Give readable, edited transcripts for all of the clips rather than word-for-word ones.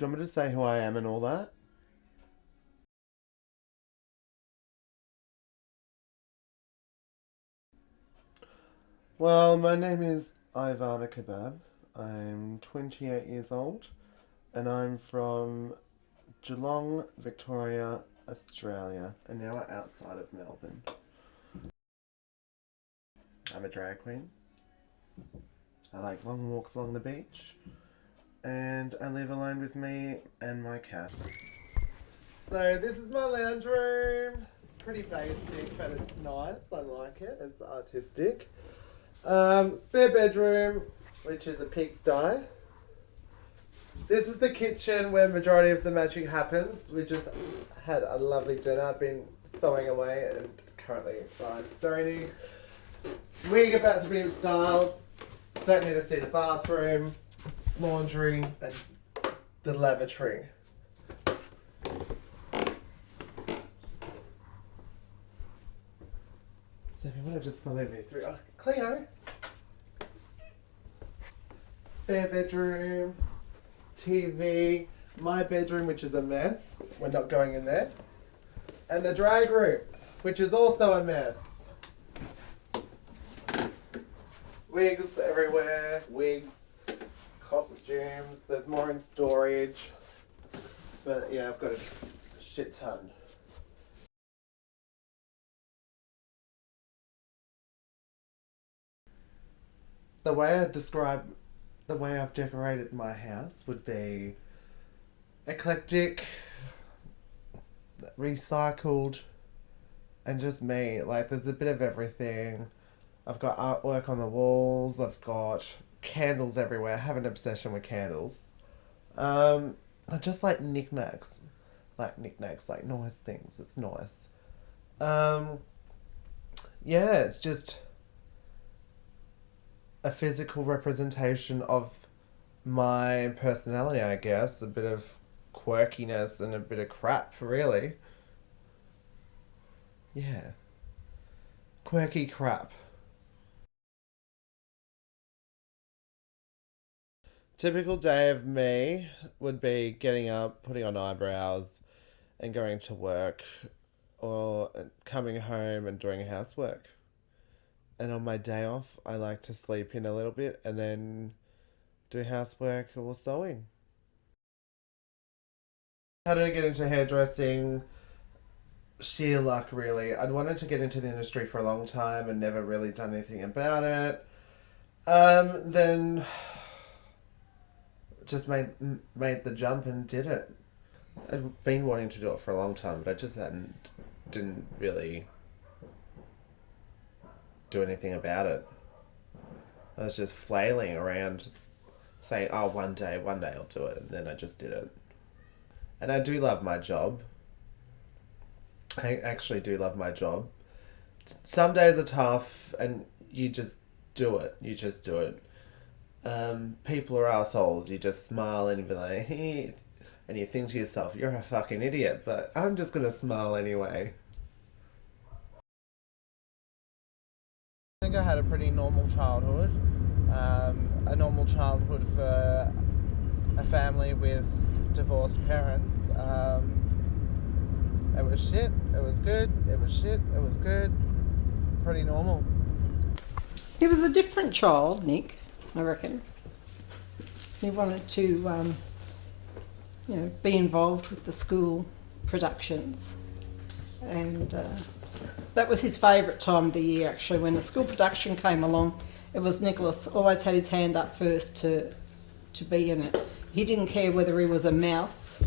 Do you want me to say who I am and all that? Well, my name is Ivana Kabab. I'm 28 years old and I'm from Geelong, Victoria, Australia, and now we're outside of Melbourne. I'm a drag queen. I like long walks along the beach, and I live alone with me and my cat. So this is my lounge room. It's pretty basic, but it's nice. I like it. It's artistic. Spare bedroom, which is a pigsty. This is the kitchen where majority of the magic happens. We just had a lovely dinner. I've been sewing away and currently rhinestoning. Wig about to be installed. Don't need to see the bathroom, laundry, and the lavatory. So if you want to just follow me through, Cleo. Spare bedroom, TV, my bedroom, which is a mess. We're not going in there. And the drag room, which is also a mess. Wigs everywhere, wigs, costumes. There's more in storage. But yeah, I've got a shit ton. The way I describe the way I've decorated my house would be eclectic, recycled, and just me. Like, there's a bit of everything. I've got artwork on the walls. I've got candles everywhere. I have an obsession with candles. I just like knickknacks. Like nice things. It's nice. Um, yeah, it's just a physical representation of my personality, I guess. A bit of quirkiness and a bit of crap, really. Yeah. Quirky crap. Typical day of me would be getting up, putting on eyebrows, and going to work, or coming home and doing housework. And on my day off, I like to sleep in a little bit and then do housework or sewing. How did I get into hairdressing? Sheer luck, really. I'd wanted to get into the industry for a long time and never really done anything about it. Then just made the jump and did it. I'd been wanting to do it for a long time, but I just didn't really do anything about it. I was just flailing around, saying, "Oh, one day I'll do it," and then I just did it. And I do love my job. I actually do love my job. Some days are tough, and you just do it. You just do it. People are assholes. You just smile and be like, "Hey," and you think to yourself, "You're a fucking idiot," but I'm just gonna smile anyway. I think I had a pretty normal childhood. A normal childhood for a family with divorced parents. It was shit, it was good, it was shit, it was good. Pretty normal. He was a different child, Nick, I reckon. He wanted to, be involved with the school productions. And that was his favourite time of the year, actually. When a school production came along, it was Nicholas always had his hand up first to be in it. He didn't care whether he was a mouse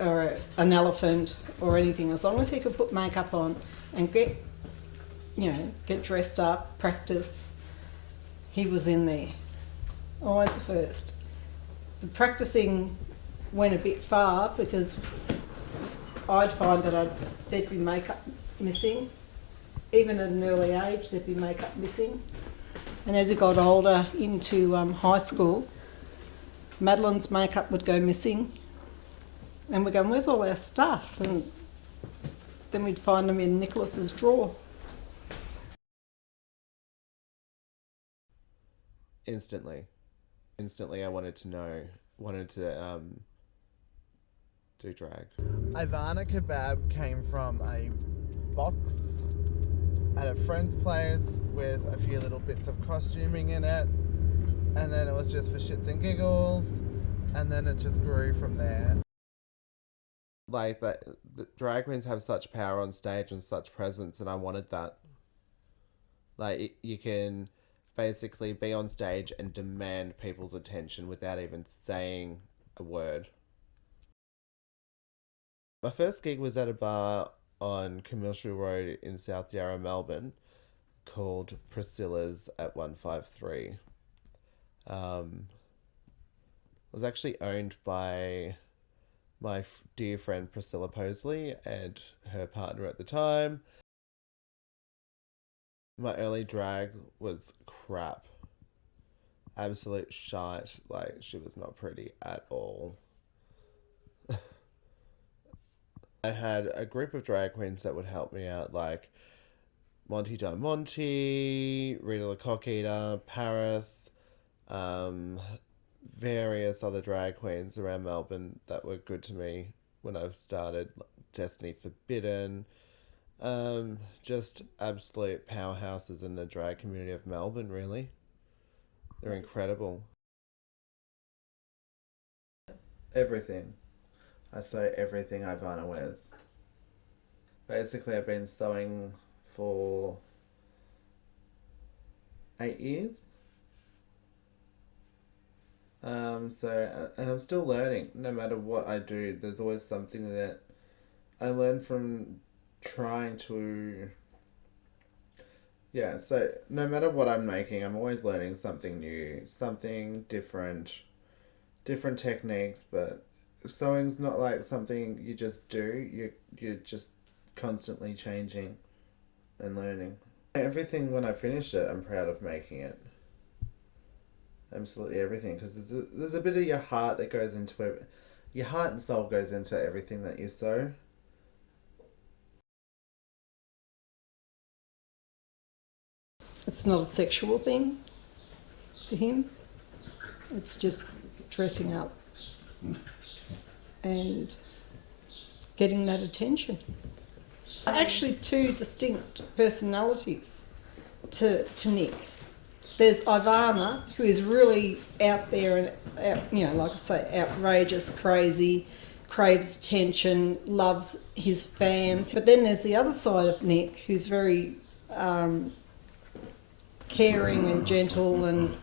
or an elephant or anything, as long as he could put makeup on and get dressed up, practice. He was in there, always the first. The practicing went a bit far because I'd find that there'd be makeup missing. Even at an early age, there'd be makeup missing. And as he got older into high school, Madeline's makeup would go missing. And we're going, "Where's all our stuff?" And then we'd find them in Nicholas's drawer. Instantly, I wanted to know, wanted to do drag. Ivana Kabab came from a box at a friend's place with a few little bits of costuming in it, and then it was just for shits and giggles, and then it just grew from there. Like that, the drag queens have such power on stage and such presence, and I wanted that. Like, you can basically be on stage and demand people's attention without even saying a word. My first gig was at a bar on Commercial Road in South Yarra, Melbourne, called Priscilla's at 153. It was actually owned by my dear friend Priscilla Posley and her partner at the time. My early drag was crap. Absolute shite. Like, she was not pretty at all. I had a group of drag queens that would help me out, like Monty Del Monte, Rita La Coquita, Paris, various other drag queens around Melbourne that were good to me when I started. Destiny Forbidden, just absolute powerhouses in the drag community of Melbourne, really. They're incredible. Everything. I sew everything Ivana wears. Basically, I've been sewing for 8 years. And I'm still learning. No matter what I do, there's always something that I learn from trying to... Yeah, so no matter what I'm making, I'm always learning something new, something different techniques, but sewing's not like something you just do. You're just constantly changing and learning. Everything, when I finish it, I'm proud of making it. Absolutely everything, because there's a bit of your heart that goes into it. Your heart and soul goes into everything that you sew. It's not a sexual thing to him. It's just dressing up and getting that attention. Actually, two distinct personalities to Nick. There's Ivana, who is really out there and, like I say, outrageous, crazy, craves attention, loves his fans. But then there's the other side of Nick, who's very caring and gentle and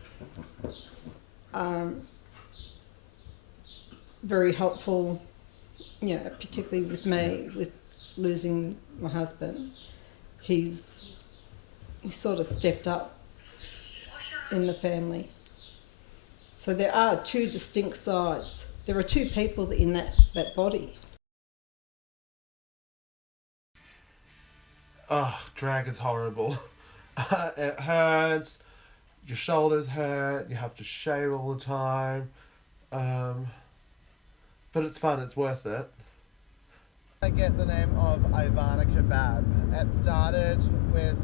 very helpful, particularly with me, with losing my husband. He's sort of stepped up in the family. So there are two distinct sides. There are two people in that body. Oh, drag is horrible. It hurts. Your shoulders hurt. You have to shave all the time. But it's fun. It's worth it. I get the name of Ivana Kabab. It started with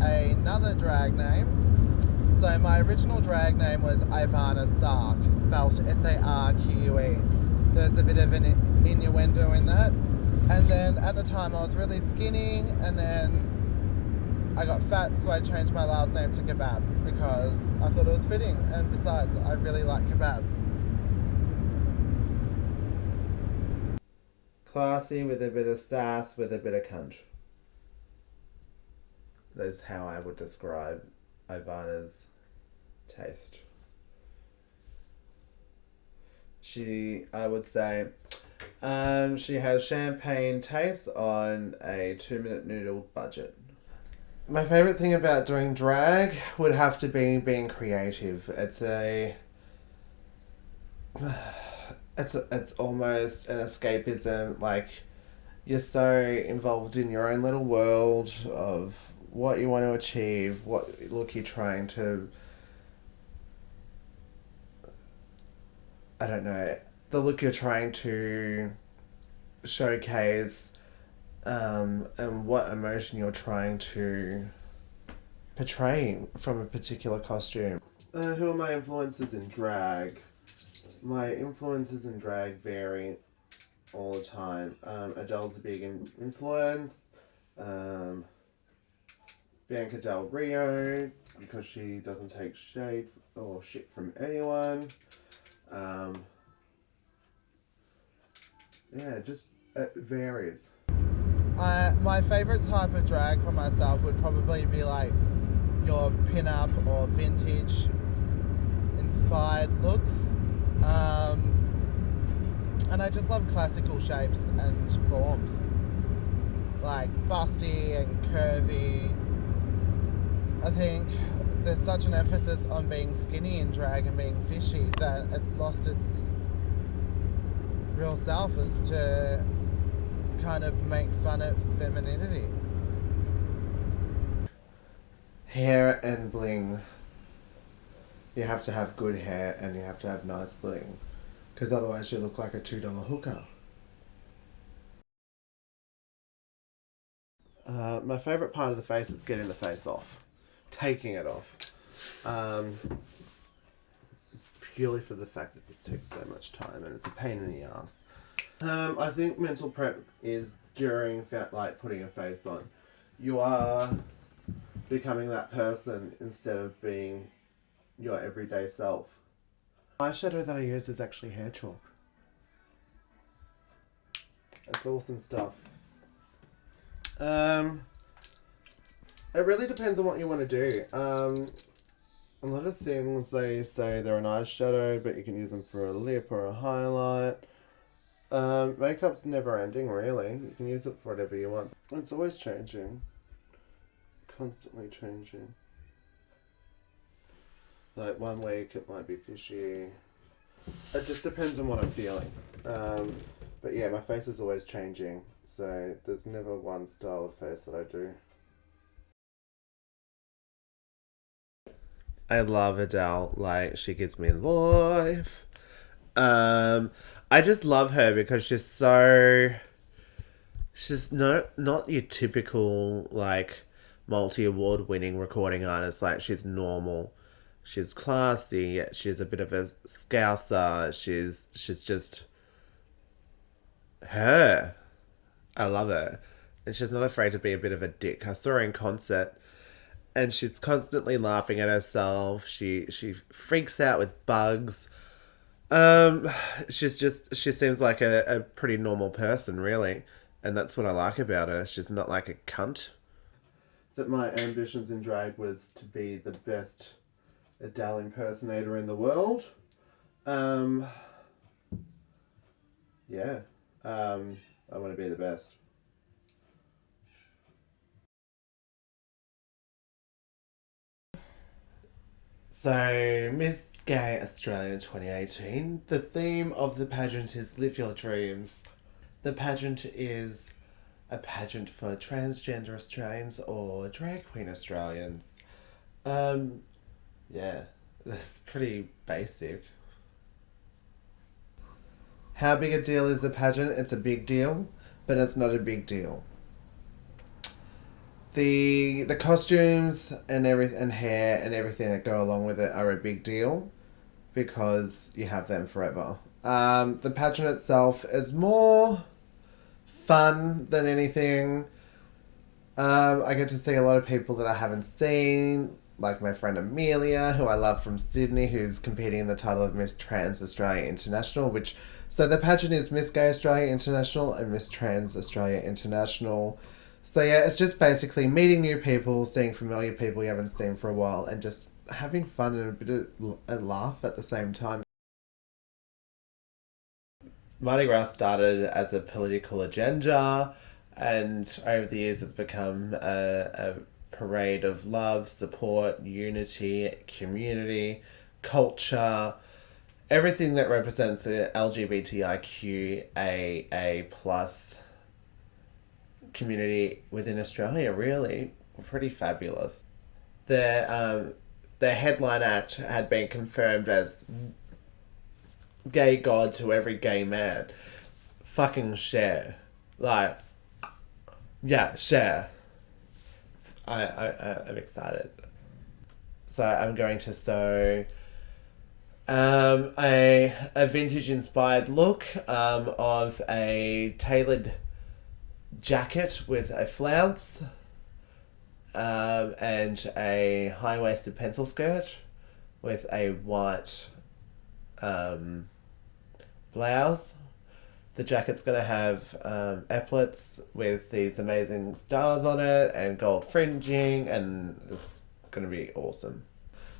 another drag name. So my original drag name was Ivana Sark, spelt S-A-R-Q-E. There's a bit of an innuendo in that. And then at the time I was really skinny, and then I got fat, so I changed my last name to Kabab because I thought it was fitting, and besides, I really like kebabs. Classy with a bit of sass, with a bit of cunt. That's how I would describe Ivana's taste. I would say, she has champagne taste on a 2-minute noodle budget. My favourite thing about doing drag would have to be being creative. It's almost an escapism. Like, you're so involved in your own little world of what you want to achieve, what look you're trying to, I don't know, the look you're trying to showcase, and what emotion you're trying to portray from a particular costume. Who are my influences in drag? My influences in drag vary all the time. Adele's a big influence. Bianca Del Rio, because she doesn't take shade or shit from anyone. Yeah, just it varies. My favourite type of drag for myself would probably be like your pin-up or vintage inspired looks. And I just love classical shapes and forms. Like busty and curvy. I think there's such an emphasis on being skinny in drag and being fishy that it's lost its real self as to kind of make fun of femininity. Hair and bling. You have to have good hair and you have to have nice bling, because otherwise you look like a $2 hooker. My favourite part of the face is getting the face off. Taking it off. Purely for the fact that this takes so much time and it's a pain in the ass. I think mental prep is during like putting a face on. You are becoming that person instead of being your everyday self. Eyeshadow that I use is actually hair chalk. It's awesome stuff. It really depends on what you want to do. A lot of things they say they're an eyeshadow, but you can use them for a lip or a highlight. Makeup's never ending, really. You can use it for whatever you want. It's always changing. Constantly changing. Like one week it might be fishy. It just depends on what I'm feeling. But yeah, my face is always changing. So there's never one style of face that I do. I love Adele. Like, she gives me life. I just love her because she's not your typical like multi-award winning recording artist. Like, she's normal. She's classy. She's a bit of a scouser. She's just her. I love her. And she's not afraid to be a bit of a dick. I saw her in concert and she's constantly laughing at herself. She freaks out with bugs. She seems like a pretty normal person, really. And that's what I like about her. She's not like a cunt. That my ambitions in drag was to be the best Adele impersonator in the world. Yeah. I want to be the best. So, Miss Gay Australia 2018, the theme of the pageant is Live Your Dreams. The pageant is a pageant for transgender Australians or drag queen Australians. Yeah, that's pretty basic. How big a deal is a pageant? It's a big deal, but it's not a big deal. The costumes and hair and everything that go along with it are a big deal because you have them forever. The pageant itself is more fun than anything. I get to see a lot of people that I haven't seen, like my friend Amelia, who I love from Sydney, who's competing in the title of Miss Trans Australia International, so the pageant is Miss Gay Australia International and Miss Trans Australia International. So yeah, it's just basically meeting new people, seeing familiar people you haven't seen for a while, and just having fun and a bit of a laugh at the same time. Mardi Gras started as a political agenda, and over the years it's become a parade of love, support, unity, community, culture, everything that represents the LGBTIQAA plus community within Australia. Really pretty fabulous. The headline act had been confirmed as gay god to every gay man. Fucking Cher. Like, yeah, Cher. I'm excited. So I'm going to sew A vintage inspired look of a tailored jacket with a flounce and a high-waisted pencil skirt with a white blouse. The jacket's going to have epaulets with these amazing stars on it and gold fringing, and it's going to be awesome.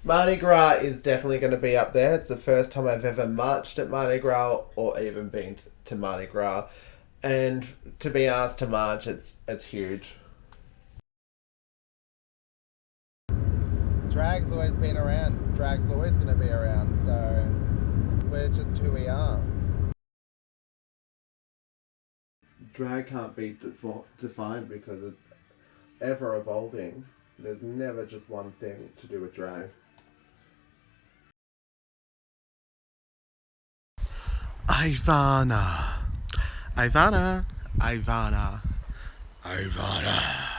Mardi Gras is definitely going to be up there. It's the first time I've ever marched at Mardi Gras or even been to Mardi Gras. And to be asked to march, it's huge. Drag's always been around. Drag's always going to be around. So we're just who we are. Drag can't be defined because it's ever evolving. There's never just one thing to do with drag. Ivana. Ivana. Ivana. Ivana.